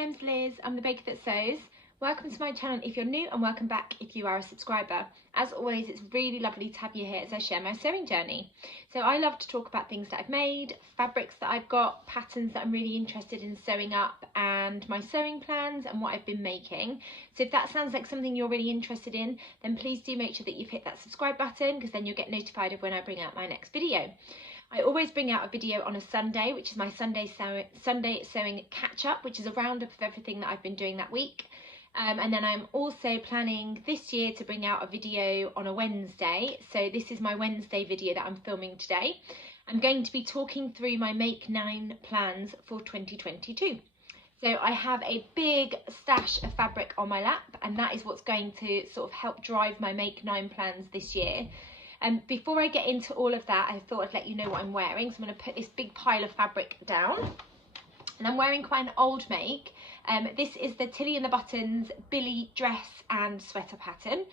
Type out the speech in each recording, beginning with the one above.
name's Liz, I'm the baker that sews. Welcome to my channel if you're new and welcome back if you are a subscriber. As always, it's really lovely to have you here as I share my sewing journey. So I love to talk about things that I've made, fabrics that I've got, patterns that I'm really interested in sewing up, and my sewing plans and what I've been making. So if that sounds like something you're really interested in, then please do make sure that you've hit that subscribe button, because then you'll get notified of when I bring out my next video. I always bring out a video on a Sunday, which is my Sunday sewing catch-up, which is a roundup of everything that I've been doing that week. And then I'm also planning this year to bring out a video on a Wednesday. So this is my Wednesday video that I'm filming today. I'm going to be talking through my Make 9 plans for 2022. So I have a big stash of fabric on my lap, and that is what's going to sort of help drive my Make 9 plans this year. Before I get into all of that, I thought I'd let you know what I'm wearing. So I'm going to put this big pile of fabric down. And I'm wearing quite an old make. This is the Tilly and the Buttons Billy dress and sweater pattern.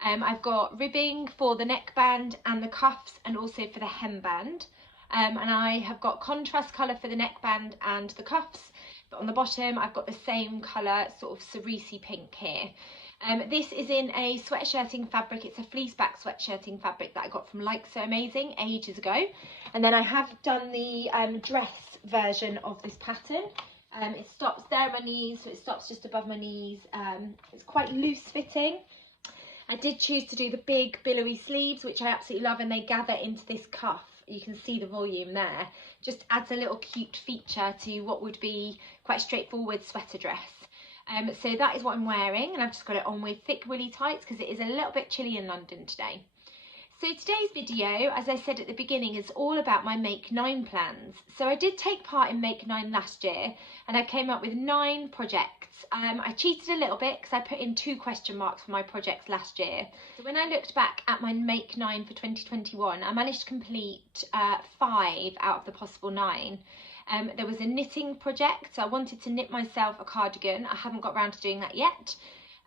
I've got ribbing for the neckband and the cuffs, and also for the hemband. And I have got contrast colour for the neckband and the cuffs. But on the bottom, I've got the same colour, sort of cerise pink here. This is in a sweatshirting fabric. It's a fleece back sweatshirting fabric that I got from Like So Amazing ages ago. And then I have done the dress version of this pattern. It stops there at my knees, so it stops just above my knees. It's quite loose fitting. I did choose to do the big billowy sleeves, which I absolutely love, and they gather into this cuff. You can see the volume there. Just adds a little cute feature to what would be quite a straightforward sweater dress. So that is what I'm wearing, and I've just got it on with thick woolly tights because it is a little bit chilly in London today. So today's video, as I said at the beginning, is all about my Make 9 plans. So I did take part in Make 9 last year, and I came up with 9 projects. I cheated a little bit because I put in 2 question marks for my projects last year. So when I looked back at my Make 9 for 2021, I managed to complete 5 out of the possible 9. There was a knitting project, so I wanted to knit myself a cardigan. I haven't got around to doing that yet.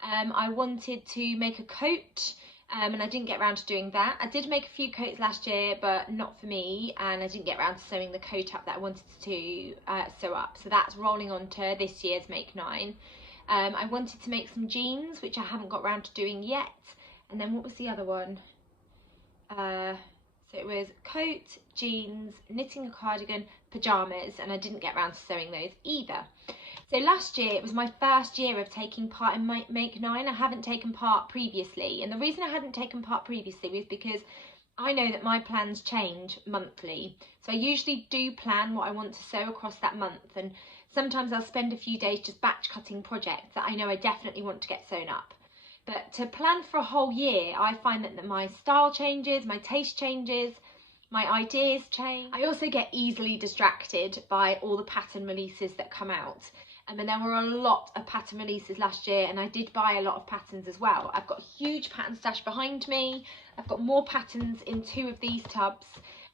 I wanted to make a coat, and I didn't get around to doing that. I did make a few coats last year, but not for me, and I didn't get around to sewing the coat up that I wanted to sew up. So that's rolling on to this year's Make 9. I wanted to make some jeans, which I haven't got around to doing yet. And then what was the other one? So it was coat, jeans, knitting a cardigan, pajamas, and I didn't get around to sewing those either. So last year, it was my first year of taking part in Make 9. I haven't taken part previously, and the reason I hadn't taken part previously was because I know that my plans change monthly. So I usually do plan what I want to sew across that month, and sometimes I'll spend a few days just batch cutting projects that I know I definitely want to get sewn up. But to plan for a whole year, I find that my style changes, my taste changes, my ideas change. I also get easily distracted by all the pattern releases that come out. And there were a lot of pattern releases last year, and I did buy a lot of patterns as well. I've got a huge pattern stash behind me. I've got more patterns in 2 of these tubs.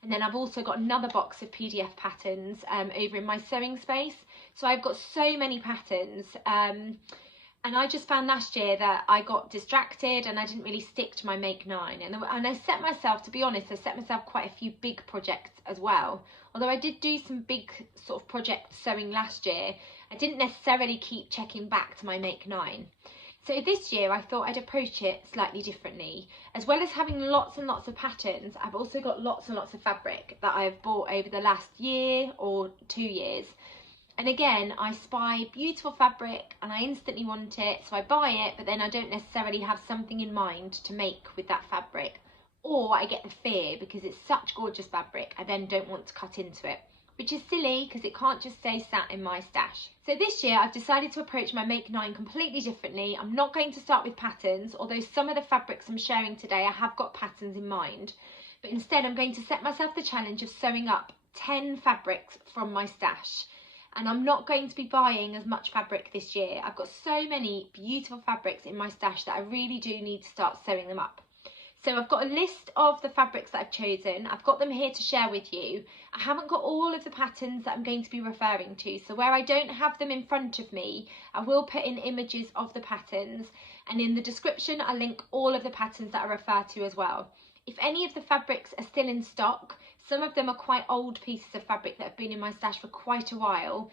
And then I've also got another box of PDF patterns over in my sewing space. So I've got so many patterns. And I just found last year that I got distracted and I didn't really stick to my Make 9. And I set myself, to be honest, I set myself quite a few big projects as well. Although I did do some big sort of project sewing last year, I didn't necessarily keep checking back to my Make 9. So this year I thought I'd approach it slightly differently. As well as having lots and lots of patterns, I've also got lots and lots of fabric that I've bought over the last year or 2 years. And again, I spy beautiful fabric and I instantly want it, so I buy it, but then I don't necessarily have something in mind to make with that fabric. Or I get the fear, because it's such gorgeous fabric, I then don't want to cut into it, which is silly because it can't just stay sat in my stash. So this year I've decided to approach my Make 9 completely differently. I'm not going to start with patterns, although some of the fabrics I'm sharing today I have got patterns in mind. But instead I'm going to set myself the challenge of sewing up 10 fabrics from my stash. And I'm not going to be buying as much fabric this year. I've got so many beautiful fabrics in my stash that I really do need to start sewing them up. So I've got a list of the fabrics that I've chosen. I've got them here to share with you. I haven't got all of the patterns that I'm going to be referring to. So where I don't have them in front of me, I will put in images of the patterns. And in the description, I'll link all of the patterns that I refer to as well. If any of the fabrics are still in stock, Some of them are quite old pieces of fabric that have been in my stash for quite a while,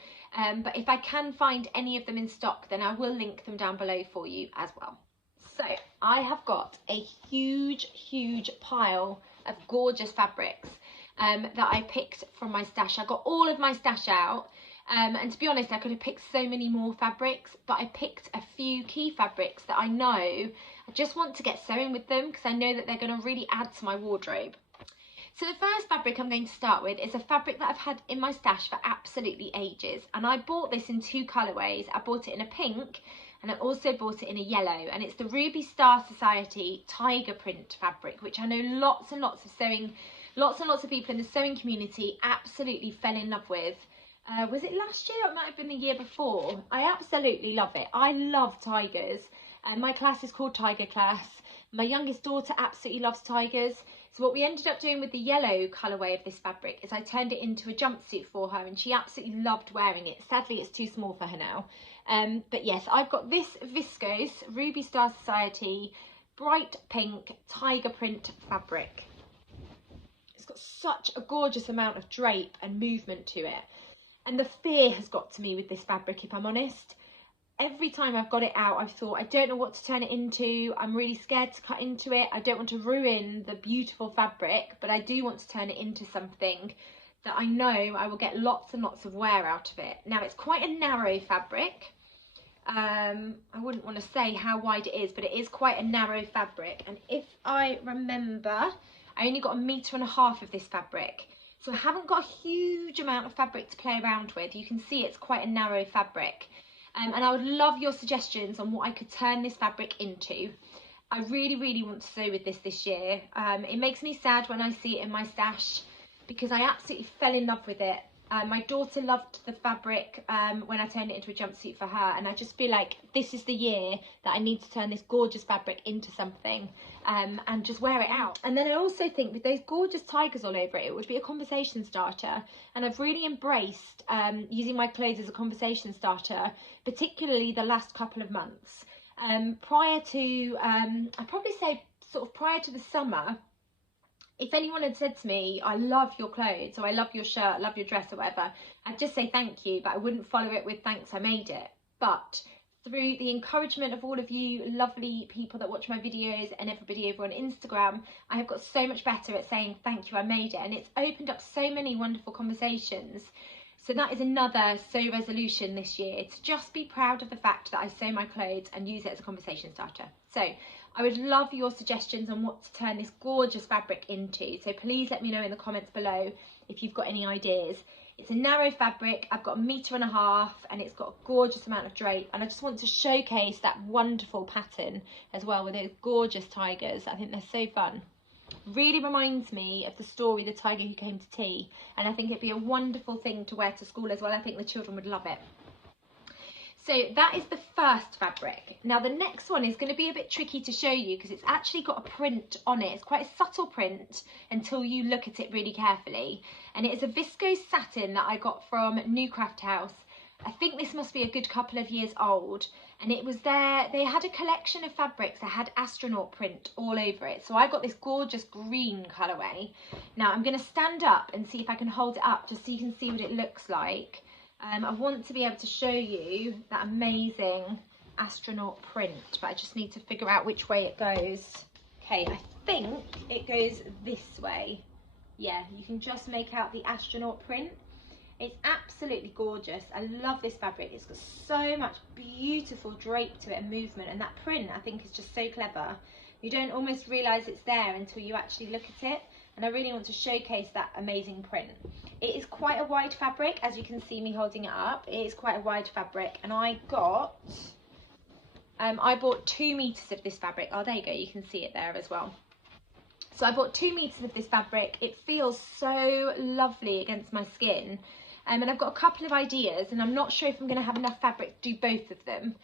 but if I can find any of them in stock, then I will link them down below for you as well. So I have got a huge pile of gorgeous fabrics that I picked from my stash. I got all of my stash out, and to be honest, I could have picked so many more fabrics, but I picked a few key fabrics that I know I just want to get sewing with them because I know that they're going to really add to my wardrobe. So the first fabric I'm going to start with is a fabric that I've had in my stash for absolutely ages, and I bought this in two colourways. I bought it in a pink and I also bought it in a yellow, and it's the Ruby Star Society tiger print fabric, which I know lots and lots of people in the sewing community absolutely fell in love with. Was it last year? It might have been the year before. I absolutely love it. I love tigers, and my class is called Tiger Class. My youngest daughter absolutely loves tigers. So what we ended up doing with the yellow colourway of this fabric is I turned it into a jumpsuit for her, and she absolutely loved wearing it. Sadly, it's too small for her now. But yes, I've got this Viscose Ruby Star Society bright pink tiger print fabric. It's got such a gorgeous amount of drape and movement to it. And the fear has got to me with this fabric, if I'm honest. Every time I've got it out, I've thought, I don't know what to turn it into. I'm really scared to cut into it. I don't want to ruin the beautiful fabric, but I do want to turn it into something that I know I will get lots and lots of wear out of it. Now, it's quite a narrow fabric. I wouldn't want to say how wide it is, but it is quite a narrow fabric. And if I remember, I only got 1.5 meters of this fabric. So I haven't got a huge amount of fabric to play around with. You can see it's quite a narrow fabric. And I would love your suggestions on what I could turn this fabric into. I really want to sew with this year. It makes me sad when I see it in my stash because I absolutely fell in love with it. My daughter loved the fabric when I turned it into a jumpsuit for her, and I just feel like this is the year that I need to turn this gorgeous fabric into something and just wear it out. And then I also think with those gorgeous tigers all over it, it would be a conversation starter, and I've really embraced using my clothes as a conversation starter, particularly the last couple of months. Prior to, I'd probably say sort of prior to the summer, if anyone had said to me, I love your clothes, or I love your shirt, I love your dress or whatever, I'd just say thank you, but I wouldn't follow it with thanks, I made it. But through the encouragement of all of you lovely people that watch my videos and everybody over on Instagram, I have got so much better at saying thank you, I made it. And it's opened up so many wonderful conversations. So that is another sew resolution this year, to just be proud of the fact that I sew my clothes and use it as a conversation starter. So I would love your suggestions on what to turn this gorgeous fabric into. So please let me know in the comments below if you've got any ideas. It's a narrow fabric, I've got 1.5 meters, and it's got a gorgeous amount of drape. And I just want to showcase that wonderful pattern as well with those gorgeous tigers. I think they're so fun. Really reminds me of the story, The Tiger Who Came to Tea. And I think it'd be a wonderful thing to wear to school as well. I think the children would love it. So that is the first fabric. Now the next one is going to be a bit tricky to show you because it's actually got a print on it. It's quite a subtle print until you look at it really carefully. And it is a viscose satin that I got from New Craft House. I think this must be a good couple of years old. And it was there, they had a collection of fabrics that had astronaut print all over it. So I got this gorgeous green colourway. Now I'm going to stand up and see if I can hold it up just so you can see what it looks like. I want to be able to show you that amazing astronaut print, but I just need to figure out which way it goes. Okay, I think it goes this way. Yeah, you can just make out the astronaut print. It's absolutely gorgeous. I love this fabric. It's got so much beautiful drape to it and movement, and that print I think is just so clever. You don't almost realise it's there until you actually look at it, and I really want to showcase that amazing print. It is quite a wide fabric, as you can see me holding it up. It is quite a wide fabric, and I bought 2 meters of this fabric. Oh, there you go, you can see it there as well. So I bought 2 meters of this fabric. It feels so lovely against my skin. And I've got a couple of ideas, and I'm not sure if I'm going to have enough fabric to do both of them.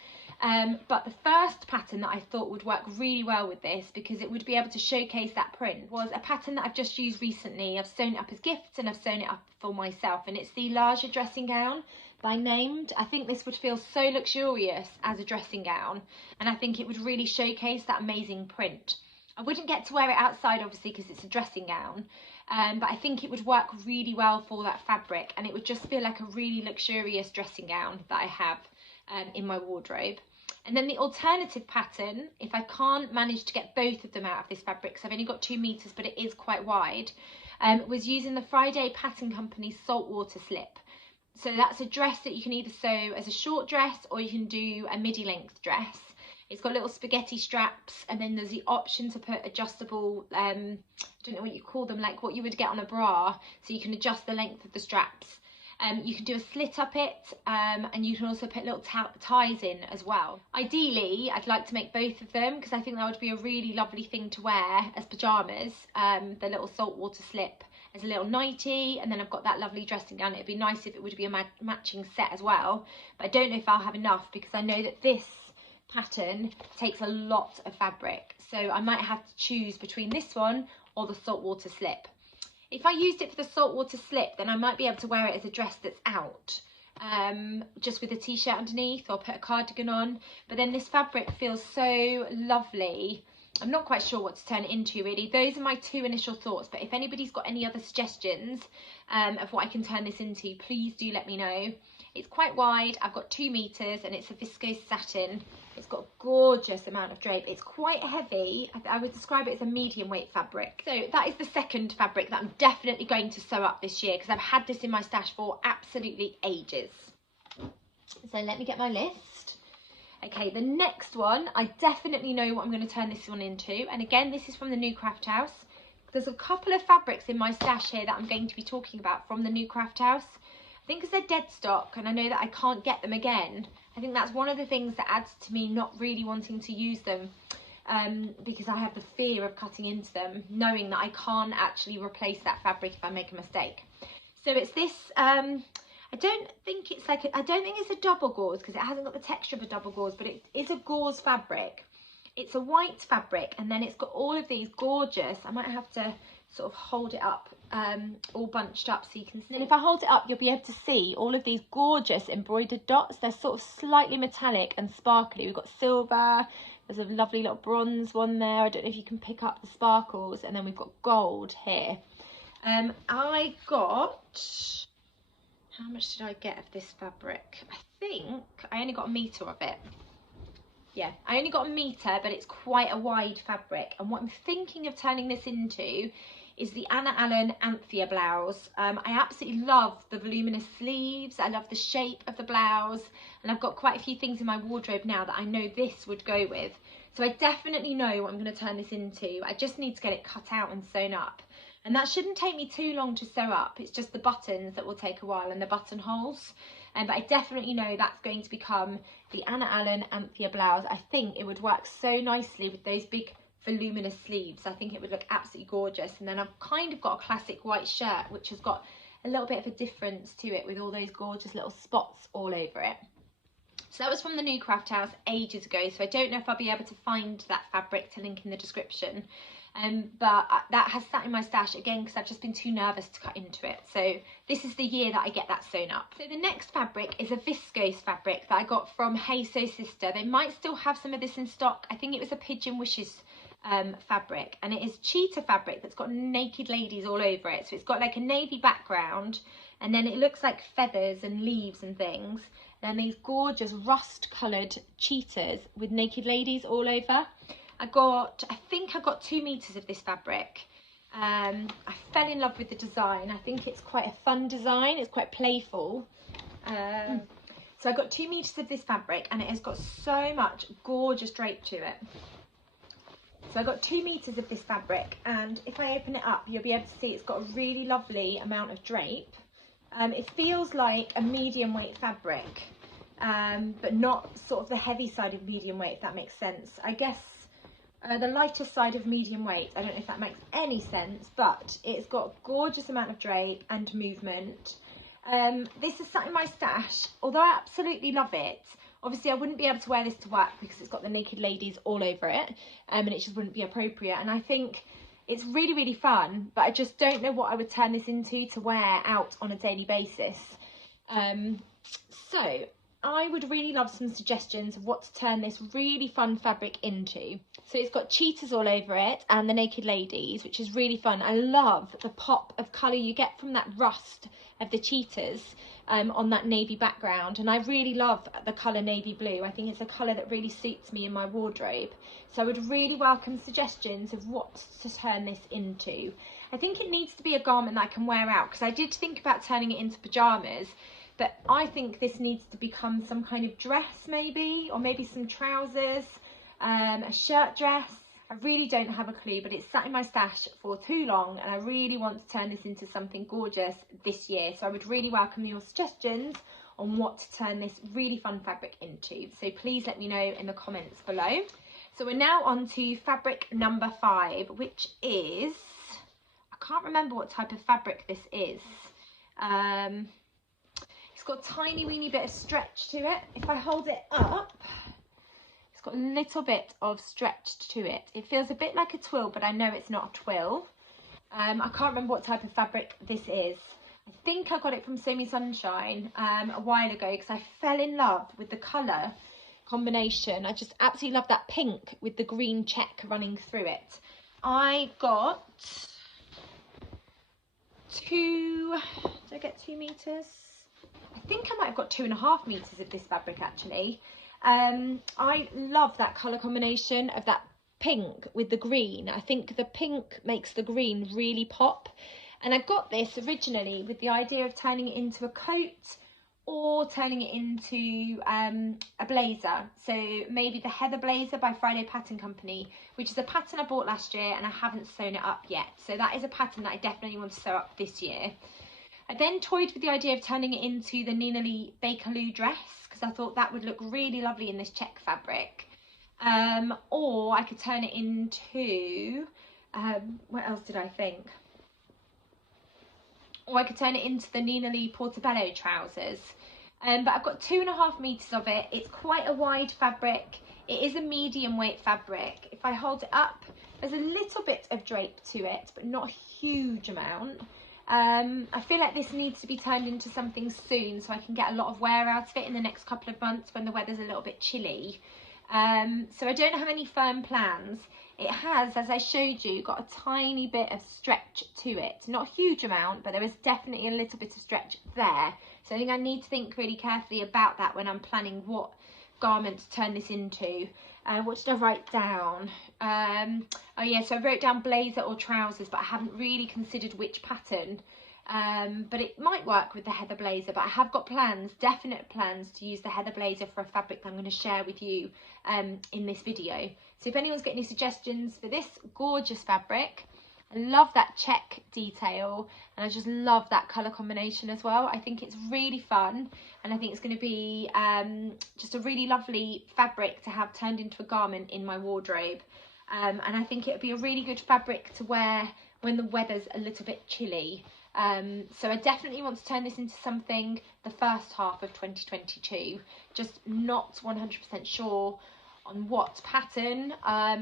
But the first pattern that I thought would work really well with this, because it would be able to showcase that print, was a pattern that I've just used recently. I've sewn it up as gifts and I've sewn it up for myself, and it's the larger dressing gown by Named. I think this would feel so luxurious as a dressing gown, and I think it would really showcase that amazing print. I wouldn't get to wear it outside obviously because it's a dressing gown, but I think it would work really well for that fabric, and it would just feel like a really luxurious dressing gown that I have in my wardrobe. And then the alternative pattern, if I can't manage to get both of them out of this fabric, because I've only got 2 meters, but it is quite wide, was using the Friday Pattern Company's saltwater slip. So that's a dress that you can either sew as a short dress, or you can do a midi length dress. It's got little spaghetti straps, and then there's the option to put adjustable, I don't know what you call them, like what you would get on a bra, so you can adjust the length of the straps. You can do a slit up it, and you can also put little ties in as well. Ideally, I'd like to make both of them, because I think that would be a really lovely thing to wear as pyjamas, the little saltwater slip as a little nightie, and then I've got that lovely dressing gown. It'd be nice if it would be a matching set as well, but I don't know if I'll have enough, because I know that this pattern takes a lot of fabric, so I might have to choose between this one or the saltwater slip. If I used it for the saltwater slip, then I might be able to wear it as a dress that's out, just with a t-shirt underneath, or put a cardigan on. But then this fabric feels so lovely. I'm not quite sure what to turn it into, really. Those are my 2 initial thoughts, but if anybody's got any other suggestions of what I can turn this into, please do let me know. It's quite wide, I've got 2 meters, and it's a viscose satin. It's got a gorgeous amount of drape. It's quite heavy. I would describe it as a medium weight fabric. So that is the second fabric that I'm definitely going to sew up this year, because I've had this in my stash for absolutely ages. So let me get my list. Okay, the next one, I definitely know what I'm going to turn this one into. And again, this is from the New Craft House. There's a couple of fabrics in my stash here that I'm going to be talking about from the New Craft House. I think because they're dead stock, and I know that I can't get them again. I think that's one of the things that adds to me not really wanting to use them, because I have the fear of cutting into them, knowing that I can't actually replace that fabric if I make a mistake. So it's this, I don't think it's a double gauze, because it hasn't got the texture of a double gauze, but it is a gauze fabric. It's a white fabric, and then it's got all of these gorgeous, I might have to sort of hold it up, all bunched up so you can see. And if I hold it up, you'll be able to see all of these gorgeous embroidered dots. They're sort of slightly metallic and sparkly. We've got silver, there's a lovely little bronze one there. I don't know if you can pick up the sparkles. And then we've got gold here. I got, how much did I get of this fabric? I think I only got a metre of it. Yeah, I only got a metre, but it's quite a wide fabric. And what I'm thinking of turning this into is the Anna Allen Anthea blouse. I absolutely love the voluminous sleeves. I love the shape of the blouse. And I've got quite a few things in my wardrobe now that I know this would go with. So I definitely know what I'm going to turn this into. I just need to get it cut out and sewn up. And that shouldn't take me too long to sew up. It's just the buttons that will take a while, and the buttonholes. But I definitely know that's going to become the Anna Allen Anthea blouse. I think it would work so nicely with those big voluminous sleeves. I think it would look absolutely gorgeous. And then I've kind of got a classic white shirt, which has got a little bit of a difference to it with all those gorgeous little spots all over it. So that was from the New Craft House ages ago, so I don't know if I'll be able to find that fabric to link in the description. But that has sat in my stash again because I've just been too nervous to cut into it. So this is the year that I get that sewn up. So the next fabric is a viscose fabric that I got from Hey Sew Sister. They might still have some of this in stock. I think it was a Pigeon Wishes fabric, and it is cheetah fabric that's got naked ladies all over it. So it's got like a navy background, and then it looks like feathers and leaves and things. And then these gorgeous rust coloured cheetahs with naked ladies all over. I think I got 2 meters of this fabric. I fell in love with the design. I think it's quite a fun design. It's quite playful. So I got 2 meters of this fabric, and it has got so much gorgeous drape to it. So I got 2 meters of this fabric, and if I open it up, you'll be able to see it's got a really lovely amount of drape. It feels like a medium weight fabric, but not sort of the heavy side of medium weight, if that makes sense. I guess the lighter side of medium weight. I don't know if that makes any sense, but it's got a gorgeous amount of drape and movement. This is sat in my stash, although I absolutely love it. Obviously I wouldn't be able to wear this to work because it's got the naked ladies all over it, and it just wouldn't be appropriate. And I think it's really, really fun, but I just don't know what I would turn this into to wear out on a daily basis. So I would really love some suggestions of what to turn this really fun fabric into. So it's got cheetahs all over it and the naked ladies, which is really fun. I love the pop of colour you get from that rust of the cheetahs on that navy background. And I really love the colour navy blue. I think it's a colour that really suits me in my wardrobe. So I would really welcome suggestions of what to turn this into. I think it needs to be a garment that I can wear out, because I did think about turning it into pyjamas. But I think this needs to become some kind of dress maybe, or maybe some trousers, a shirt dress. I really don't have a clue, but it's sat in my stash for too long and I really want to turn this into something gorgeous this year. So I would really welcome your suggestions on what to turn this really fun fabric into. So please let me know in the comments below. So we're now on to fabric number 5, which is, I can't remember what type of fabric this is. It's got a tiny weeny bit of stretch to it. If I hold it up, it's got a little bit of stretch to it. It feels a bit like a twill, but I know it's not a twill. I can't remember what type of fabric this is. I think I got it from Sew Me Sunshine a while ago, because I fell in love with the colour combination. I just absolutely love that pink with the green check running through it. I got did I get 2 meters? I think I might have got 2.5 meters of this fabric actually. I love that colour combination of that pink with the green. I think the pink makes the green really pop. And I got this originally with the idea of turning it into a coat or turning it into a blazer. So maybe the Heather blazer by Friday Pattern Company, which is a pattern I bought last year and I haven't sewn it up yet. So that is a pattern that I definitely want to sew up this year. I then toyed with the idea of turning it into the Nina Lee Bakerloo dress, because I thought that would look really lovely in this check fabric. Or I could turn it into, what else did I think? Or I could turn it into the Nina Lee Portobello trousers. But I've got 2.5 meters of it. It's quite a wide fabric. It is a medium weight fabric. If I hold it up, there's a little bit of drape to it, but not a huge amount. I feel like this needs to be turned into something soon, so I can get a lot of wear out of it in the next couple of months when the weather's a little bit chilly. So I don't have any firm plans. It has, as I showed you, got a tiny bit of stretch to it. Not a huge amount, but there is definitely a little bit of stretch there. So I think I need to think really carefully about that when I'm planning what garment to turn this into. What did I write down? Oh yeah, so I wrote down blazer or trousers, but I haven't really considered which pattern. But it might work with the Heather blazer, but I have got plans, definite plans, to use the Heather blazer for a fabric that I'm going to share with you in this video. So if anyone's got any suggestions for this gorgeous fabric, I love that check detail and I just love that colour combination as well. I think it's really fun and I think it's going to be just a really lovely fabric to have turned into a garment in my wardrobe. And I think it would be a really good fabric to wear when the weather's a little bit chilly. So I definitely want to turn this into something the first half of 2022. Just not 100% sure on what pattern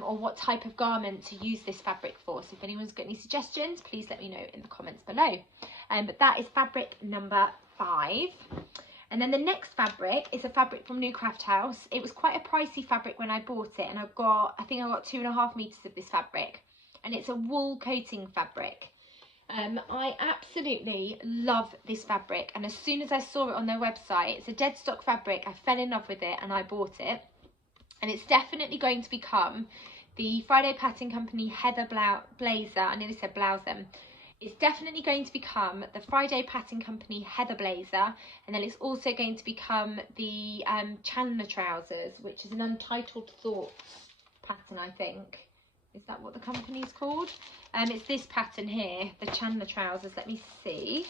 or what type of garment to use this fabric for. So if anyone's got any suggestions, please let me know in the comments below. But that is fabric number 5. And then the next fabric is a fabric from New Craft House. It was quite a pricey fabric when I bought it, and I think I got 2.5 meters of this fabric, and it's a wool coating fabric. I absolutely love this fabric, and as soon as I saw it on their website, it's a dead stock fabric, I fell in love with it and I bought it. And it's definitely going to become the Friday Pattern Company Heather blazer. I nearly said blouse then. It's definitely going to become the Friday Pattern Company Heather blazer, and then it's also going to become the Chandler trousers, which is an Untitled Thoughts pattern, I think. Is that what the company's called? It's this pattern here, the Chandler trousers. Let me see.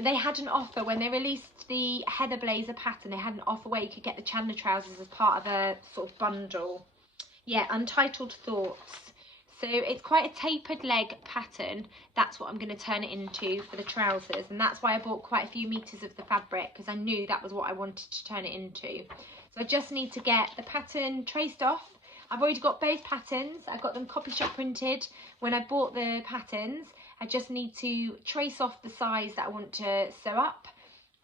They had an offer when they released the Heather blazer pattern. They had an offer where you could get the Chandler trousers as part of a sort of bundle. Yeah, Untitled Thoughts. So it's quite a tapered leg pattern. That's what I'm going to turn it into for the trousers. And that's why I bought quite a few meters of the fabric, because I knew that was what I wanted to turn it into. So I just need to get the pattern traced off. I've already got both patterns. I got them copy shop printed when I bought the patterns. I just need to trace off the size that I want to sew up.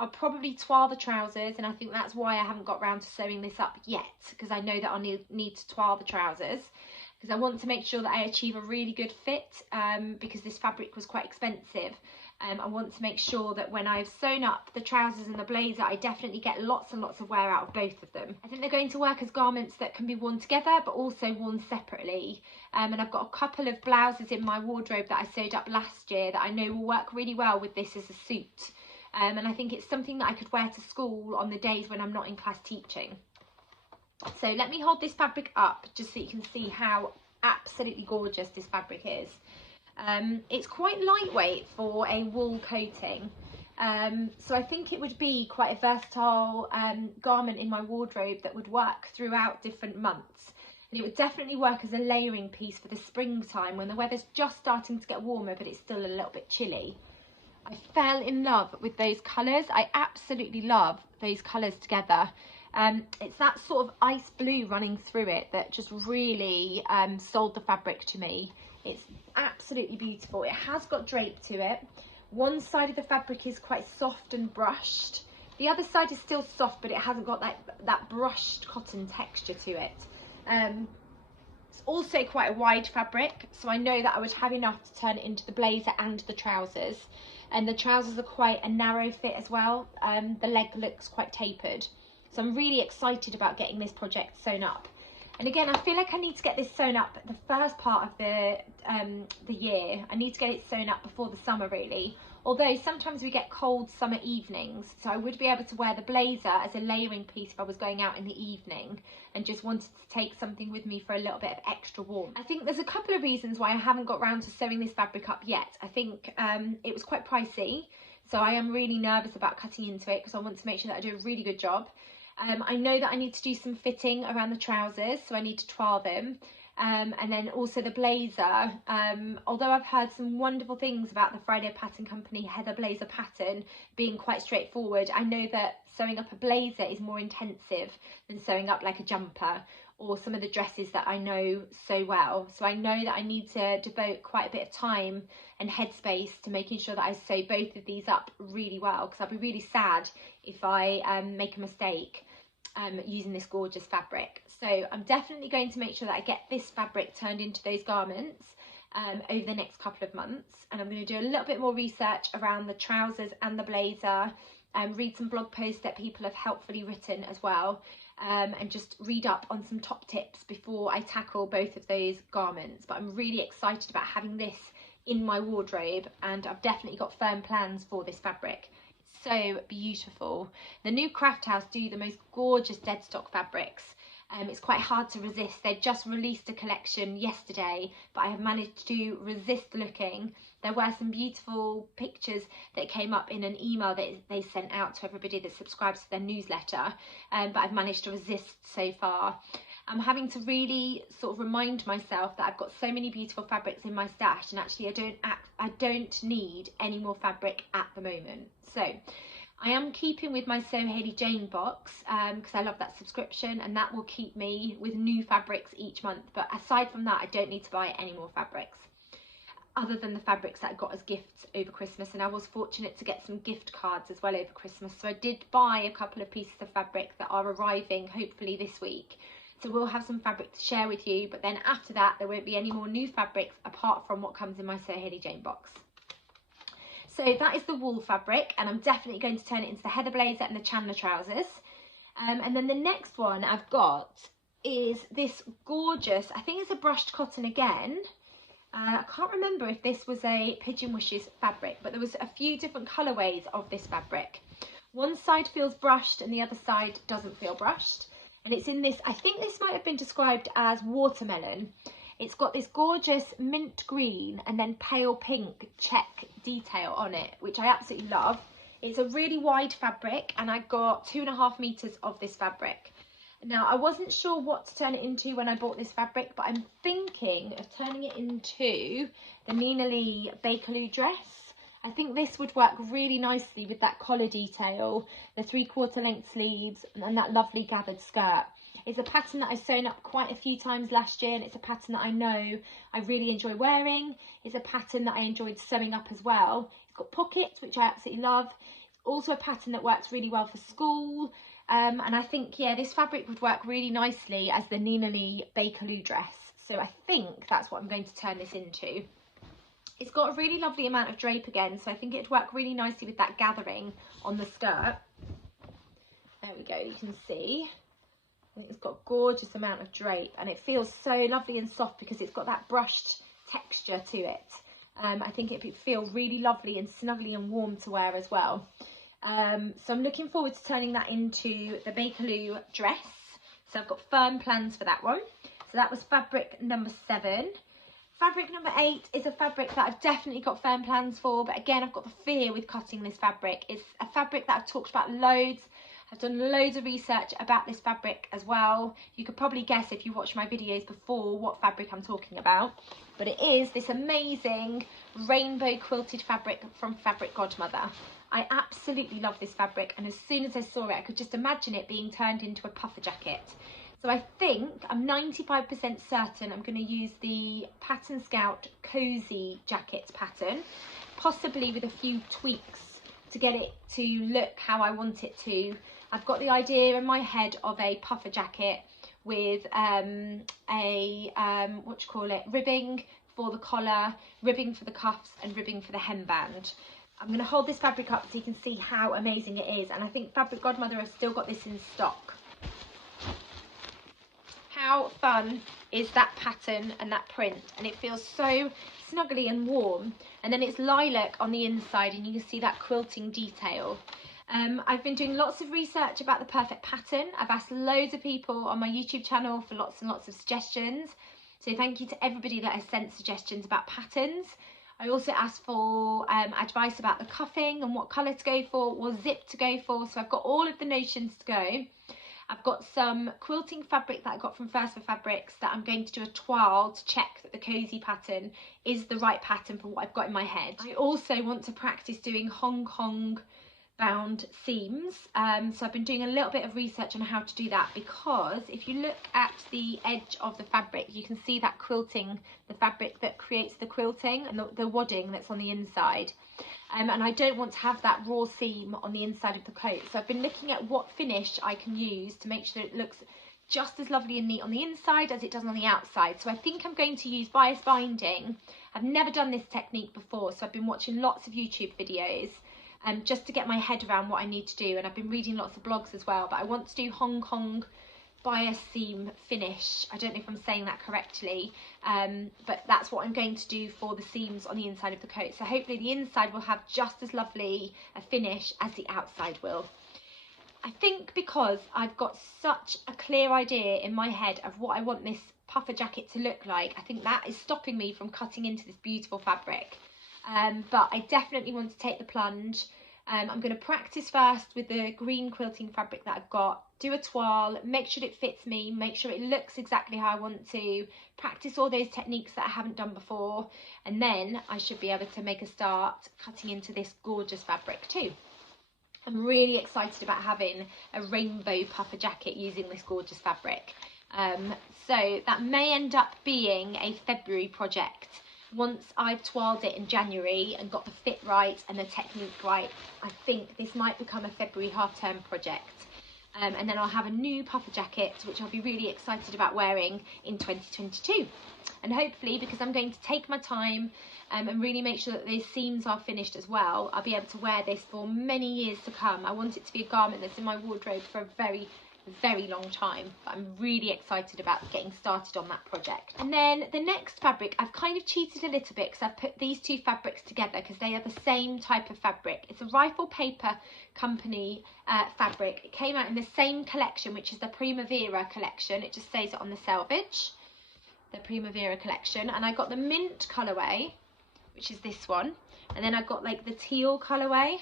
I'll probably toile the trousers, and I think that's why I haven't got round to sewing this up yet, because I know that I'll need to toile the trousers, because I want to make sure that I achieve a really good fit, because this fabric was quite expensive. I want to make sure that when I've sewn up the trousers and the blazer, I definitely get lots and lots of wear out of both of them. I think they're going to work as garments that can be worn together, but also worn separately. And I've got a couple of blouses in my wardrobe that I sewed up last year that I know will work really well with this as a suit. And I think it's something that I could wear to school on the days when I'm not in class teaching. So let me hold this fabric up just so you can see how absolutely gorgeous this fabric is. It's quite lightweight for a wool coating, so I think it would be quite a versatile garment in my wardrobe that would work throughout different months. And it would definitely work as a layering piece for the springtime when the weather's just starting to get warmer but it's still a little bit chilly. I fell in love with those colours. I absolutely love those colours together. It's that sort of ice blue running through it that just really sold the fabric to me. It's absolutely beautiful. It has got drape to it. One side of the fabric is quite soft and brushed. The other side is still soft, but it hasn't got that brushed cotton texture to it. It's also quite a wide fabric, so I know that I would have enough to turn it into the blazer and the trousers. And the trousers are quite a narrow fit as well. The leg looks quite tapered. So I'm really excited about getting this project sewn up. And again, I feel like I need to get this sewn up the first part of the year. I need to get it sewn up before the summer, really. Although sometimes we get cold summer evenings, so I would be able to wear the blazer as a layering piece if I was going out in the evening and just wanted to take something with me for a little bit of extra warmth. I think there's a couple of reasons why I haven't got round to sewing this fabric up yet. I think it was quite pricey, so I am really nervous about cutting into it because I want to make sure that I do a really good job. I know that I need to do some fitting around the trousers, so I need to toile them. And then also the blazer, although I've heard some wonderful things about the Friday Pattern Company Heather blazer pattern being quite straightforward, I know that sewing up a blazer is more intensive than sewing up like a jumper or some of the dresses that I know so well. So I know that I need to devote quite a bit of time and headspace to making sure that I sew both of these up really well, because I'll be really sad if I make a mistake using this gorgeous fabric. So I'm definitely going to make sure that I get this fabric turned into those garments over the next couple of months, and I'm going to do a little bit more research around the trousers and the blazer, read some blog posts that people have helpfully written as well, and just read up on some top tips before I tackle both of those garments. But I'm really excited about having this in my wardrobe, and I've definitely got firm plans for this fabric. So beautiful. The new Craft House do the most gorgeous dead stock fabrics. It's quite hard to resist. They've just released a collection yesterday, but I have managed to resist looking. There were some beautiful pictures that came up in an email that they sent out to everybody that subscribes to their newsletter, but I've managed to resist so far. I'm having to really sort of remind myself that I've got so many beautiful fabrics in my stash, and actually I don't need any more fabric at the moment. So I am keeping with my Sew Hayley Jane box because I love that subscription, and that will keep me with new fabrics each month. But aside from that, I don't need to buy any more fabrics other than the fabrics that I got as gifts over Christmas. And I was fortunate to get some gift cards as well over Christmas, so I did buy a couple of pieces of fabric that are arriving hopefully this week. So we'll have some fabric to share with you, but then after that there won't be any more new fabrics apart from what comes in my Sew Hayley Jane box. So that is the wool fabric, and I'm definitely going to turn it into the Heather blazer and the Chandler trousers. And then the next one I've got is this gorgeous, I think it's a brushed cotton again. I can't remember if this was a Pigeon Wishes fabric, but there was a few different colourways of this fabric. One side feels brushed and the other side doesn't feel brushed. And it's in this, I think this might have been described as watermelon. It's got this gorgeous mint green and then pale pink check detail on it, which I absolutely love. It's a really wide fabric, and I got 2.5 meters of this fabric. Now, I wasn't sure what to turn it into when I bought this fabric, but I'm thinking of turning it into the Nina Lee Bakerloo dress. I think this would work really nicely with that collar detail, the 3/4 length sleeves, and that lovely gathered skirt. It's a pattern that I've sewn up quite a few times last year, and it's a pattern that I know I really enjoy wearing. It's a pattern that I enjoyed sewing up as well. It's got pockets, which I absolutely love. It's Also a pattern that works really well for school. And I think, yeah, this fabric would work really nicely as the Nina Lee Bakerloo dress. So I think that's what I'm going to turn this into. It's got a really lovely amount of drape again, so I think it'd work really nicely with that gathering on the skirt. There we go, you can see. I think it's got a gorgeous amount of drape, and it feels so lovely and soft because it's got that brushed texture to it. I think it would feel really lovely and snuggly and warm to wear as well. So I'm looking forward to turning that into the Bakerloo dress. So I've got firm plans for that one. So that was fabric number 7. Fabric number 8 is a fabric that I've definitely got firm plans for, but again, I've got the fear with cutting this fabric. It's a fabric that I've talked about loads. I've done loads of research about this fabric as well. You could probably guess if you watched my videos before what fabric I'm talking about. But it is this amazing rainbow quilted fabric from Fabric Godmother. I absolutely love this fabric, and as soon as I saw it, I could just imagine it being turned into a puffer jacket. So I think, I'm 95% certain I'm going to use the Pattern Scout Cozy Jacket pattern, possibly with a few tweaks to get it to look how I want it to. I've got the idea in my head of a puffer jacket with ribbing for the collar, ribbing for the cuffs and ribbing for the hemband. I'm going to hold this fabric up so you can see how amazing it is, and I think Fabric Godmother has still got this in stock. How fun is that pattern and that print, and it feels so snuggly and warm, and then it's lilac on the inside and you can see that quilting detail. I've been doing lots of research about the perfect pattern. I've asked loads of people on my YouTube channel for lots and lots of suggestions, so thank you to everybody that has sent suggestions about patterns. I also asked for advice about the cuffing and what colour to go for, what zip to go for, so I've got all of the notions to go. I've got some quilting fabric that I got from First for Fabrics that I'm going to do a toile to check that the cozy pattern is the right pattern for what I've got in my head. I also want to practice doing Hong Kong bound seams, so I've been doing a little bit of research on how to do that, because if you look at the edge of the fabric you can see that quilting, the fabric that creates the quilting and the wadding that's on the inside, and I don't want to have that raw seam on the inside of the coat. So I've been looking at what finish I can use to make sure it looks just as lovely and neat on the inside as it does on the outside. So I think I'm going to use bias binding. I've never done this technique before, so I've been watching lots of YouTube videos just to get my head around what I need to do, and I've been reading lots of blogs as well, but I want to do Hong Kong bias seam finish. I don't know if I'm saying that correctly, but that's what I'm going to do for the seams on the inside of the coat. So hopefully the inside will have just as lovely a finish as the outside will. I think because I've got such a clear idea in my head of what I want this puffer jacket to look like, I think that is stopping me from cutting into this beautiful fabric. But I definitely want to take the plunge. I'm going to practice first with the green quilting fabric that I've got, do a toile, make sure it fits me, make sure it looks exactly how I want to, practice all those techniques that I haven't done before, and then I should be able to make a start cutting into this gorgeous fabric too. I'm really excited about having a rainbow puffer jacket using this gorgeous fabric. So that may end up being a February project. Once I've toiled it in January and got the fit right and the technique right, I think this might become a February half-term project. And then I'll have a new puffer jacket, which I'll be really excited about wearing in 2022. And hopefully, because I'm going to take my time and really make sure that these seams are finished as well, I'll be able to wear this for many years to come. I want it to be a garment that's in my wardrobe for a very long time, but I'm really excited about getting started on that project. And then the next fabric, I've kind of cheated a little bit because I've put these two fabrics together because they are the same type of fabric. It's a Rifle Paper Company fabric. It came out in the same collection, which is the Primavera collection. It just says it on the selvage, the Primavera collection. And I got the mint colourway, which is this one, and then I've got like the teal colourway,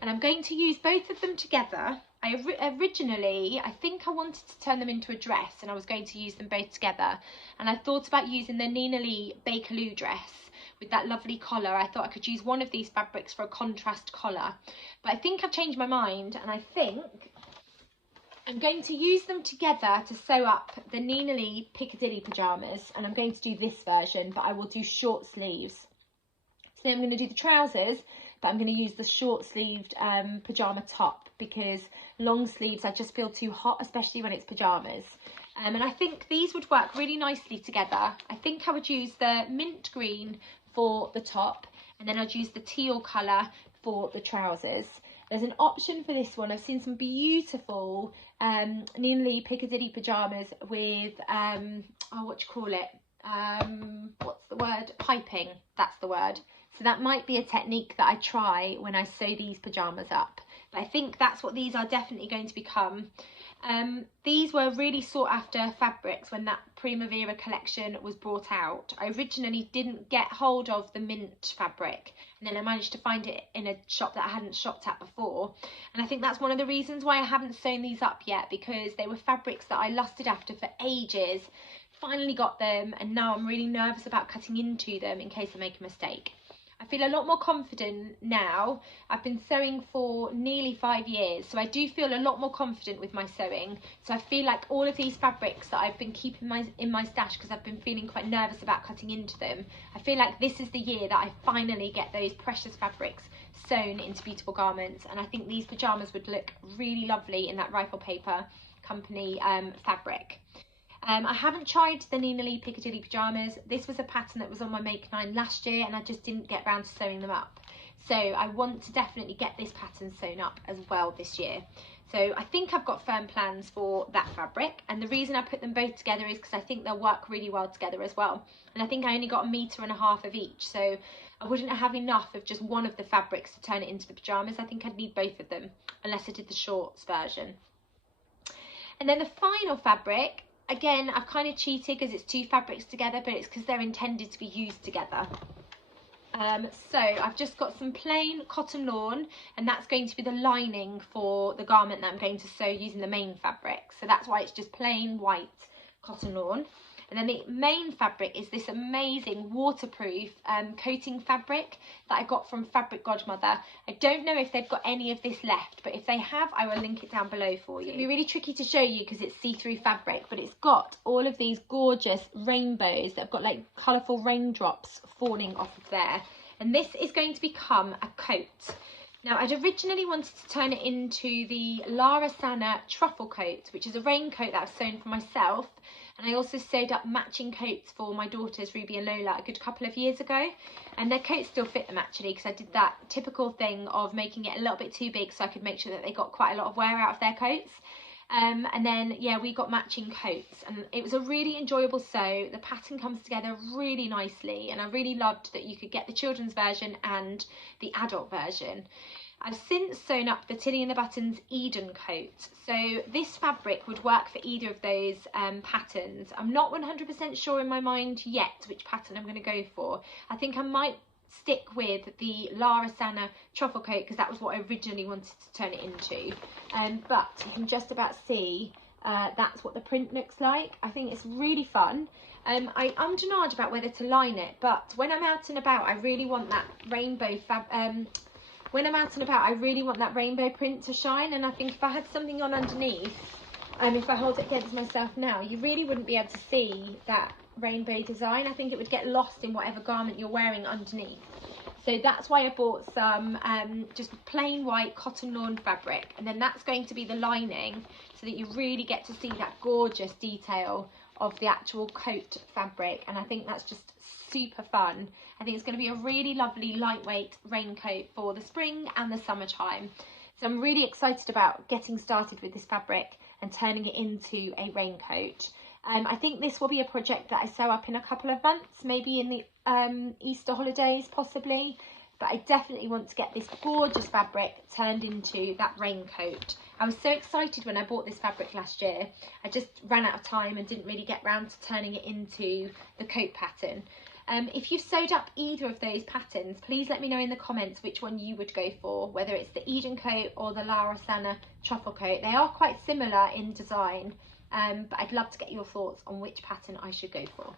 and I'm going to use both of them together. Originally, I think I wanted to turn them into a dress, and I was going to use them both together, and I thought about using the Nina Lee Bakerloo dress with that lovely collar. I thought I could use one of these fabrics for a contrast collar, but I think I've changed my mind, and I think I'm going to use them together to sew up the Nina Lee Piccadilly Pajamas, and I'm going to do this version, but I will do short sleeves. So then I'm going to do the trousers, but I'm going to use the short sleeved pajama top, because long sleeves I just feel too hot, especially when it's pajamas. And I think these would work really nicely together. I think I would use the mint green for the top, and then I'd use the teal colour for the trousers. There's an option for this one. I've seen some beautiful Nina Lee Piccadilly pyjamas with, what do you call it? What's the word? Piping, that's the word. So that might be a technique that I try when I sew these pyjamas up. But I think that's what these are definitely going to become. These were really sought after fabrics when that Primavera collection was brought out. I originally didn't get hold of the mint fabric, and then I managed to find it in a shop that I hadn't shopped at before. And I think that's one of the reasons why I haven't sewn these up yet, because they were fabrics that I lusted after for ages. Finally got them, and now I'm really nervous about cutting into them in case I make a mistake. I feel a lot more confident now. I've been sewing for nearly 5 years, so I do feel a lot more confident with my sewing. So I feel like all of these fabrics that I've been keeping in my stash, because I've been feeling quite nervous about cutting into them, I feel like this is the year that I finally get those precious fabrics sewn into beautiful garments. And I think these pyjamas would look really lovely in that Rifle Paper Company fabric. I haven't tried the Nina Lee Piccadilly pyjamas. This was a pattern that was on my Make 9 last year, and I just didn't get round to sewing them up. So I want to definitely get this pattern sewn up as well this year. So I think I've got firm plans for that fabric, and the reason I put them both together is because I think they'll work really well together as well. And I think I only got 1.5 meters of each, so I wouldn't have enough of just one of the fabrics to turn it into the pyjamas. I think I'd need both of them, unless I did the shorts version. And then the final fabric, again, I've kind of cheated because it's 2 fabrics together, but it's because they're intended to be used together. So I've just got some plain cotton lawn, and that's going to be the lining for the garment that I'm going to sew using the main fabric. So that's why it's just plain white cotton lawn. And then the main fabric is this amazing waterproof coating fabric that I got from Fabric Godmother. I don't know if they've got any of this left, but if they have, I will link it down below for you. It'll be really tricky to show you because it's see-through fabric, but it's got all of these gorgeous rainbows that have got like colourful raindrops falling off of there. And this is going to become a coat. Now, I'd originally wanted to turn it into the Lara Sana truffle coat, which is a raincoat that I've sewn for myself. And I also sewed up matching coats for my daughters Ruby and Lola a good couple of years ago, and their coats still fit them actually, because I did that typical thing of making it a little bit too big so I could make sure that they got quite a lot of wear out of their coats. And then yeah, we got matching coats, and it was a really enjoyable sew. The pattern comes together really nicely, and I really loved that you could get the children's version and the adult version. I've since sewn up the Tilly and the Buttons Eden coat, so this fabric would work for either of those patterns. I'm not 100% sure in my mind yet which pattern I'm going to go for. I think I might stick with the Lara Sana truffle coat because that was what I originally wanted to turn it into. But you can just about see that's what the print looks like. I think it's really fun. I ummed and ahed about whether to line it, but when I'm out and about, I really want that rainbow rainbow print to shine, and I think if I had something on underneath, if I hold it against myself now, you really wouldn't be able to see that rainbow design. I think it would get lost in whatever garment you're wearing underneath. So that's why I bought some just plain white cotton lawn fabric, and then that's going to be the lining so that you really get to see that gorgeous detail of the actual coat fabric, and I think that's just super fun. I think it's going to be a really lovely lightweight raincoat for the spring and the summertime. So I'm really excited about getting started with this fabric and turning it into a raincoat. I think this will be a project that I sew up in a couple of months, maybe in the Easter holidays possibly, but I definitely want to get this gorgeous fabric turned into that raincoat. I was so excited when I bought this fabric last year. I just ran out of time and didn't really get round to turning it into the coat pattern. If you've sewed up either of those patterns, please let me know in the comments which one you would go for, whether it's the Eden coat or the Lara Sana truffle coat. They are quite similar in design, but I'd love to get your thoughts on which pattern I should go for.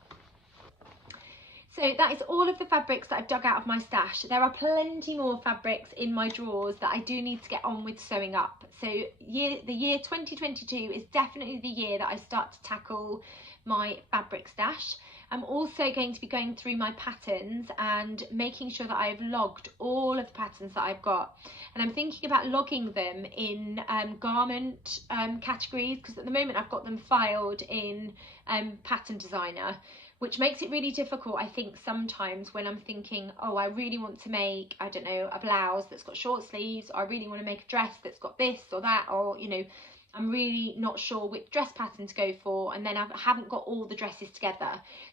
So that is all of the fabrics that I've dug out of my stash. There are plenty more fabrics in my drawers that I do need to get on with sewing up. So the year 2022 is definitely the year that I start to tackle my fabric stash. I'm also going to be going through my patterns and making sure that I've logged all of the patterns that I've got, and I'm thinking about logging them in garment categories, because at the moment I've got them filed in pattern designer, which makes it really difficult, I think, sometimes when I'm thinking, oh, I really want to make, I don't know, a blouse that's got short sleeves, or I really want to make a dress that's got this or that, or, you know, I'm really not sure which dress pattern to go for, and then I haven't got all the dresses together.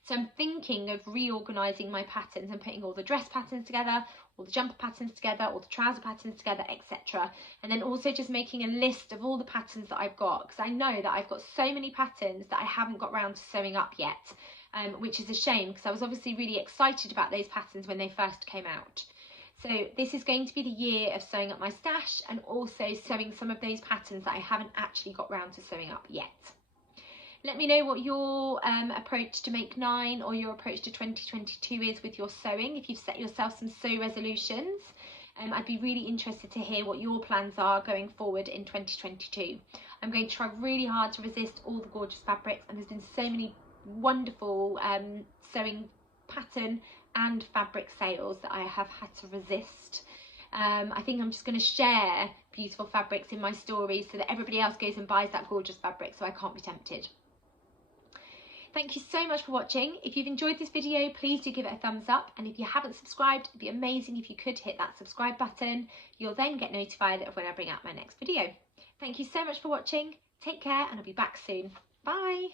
So I'm thinking of reorganising my patterns and putting all the dress patterns together, all the jumper patterns together, all the trouser patterns together, etc. And then also just making a list of all the patterns that I've got, because I know that I've got so many patterns that I haven't got round to sewing up yet, which is a shame, because I was obviously really excited about those patterns when they first came out. So this is going to be the year of sewing up my stash, and also sewing some of those patterns that I haven't actually got round to sewing up yet. Let me know what your approach to make 9 or your approach to 2022 is with your sewing, if you've set yourself some sew resolutions. I'd be really interested to hear what your plans are going forward in 2022. I'm going to try really hard to resist all the gorgeous fabrics, and there's been so many wonderful sewing pattern and fabric sales that I have had to resist. I think I'm just going to share beautiful fabrics in my stories so that everybody else goes and buys that gorgeous fabric, so I can't be tempted. Thank you so much for watching. If you've enjoyed this video, please do give it a thumbs up, and if you haven't subscribed, it'd be amazing if you could hit that subscribe button. You'll then get notified of when I bring out my next video. Thank you so much for watching. Take care, and I'll be back soon. Bye.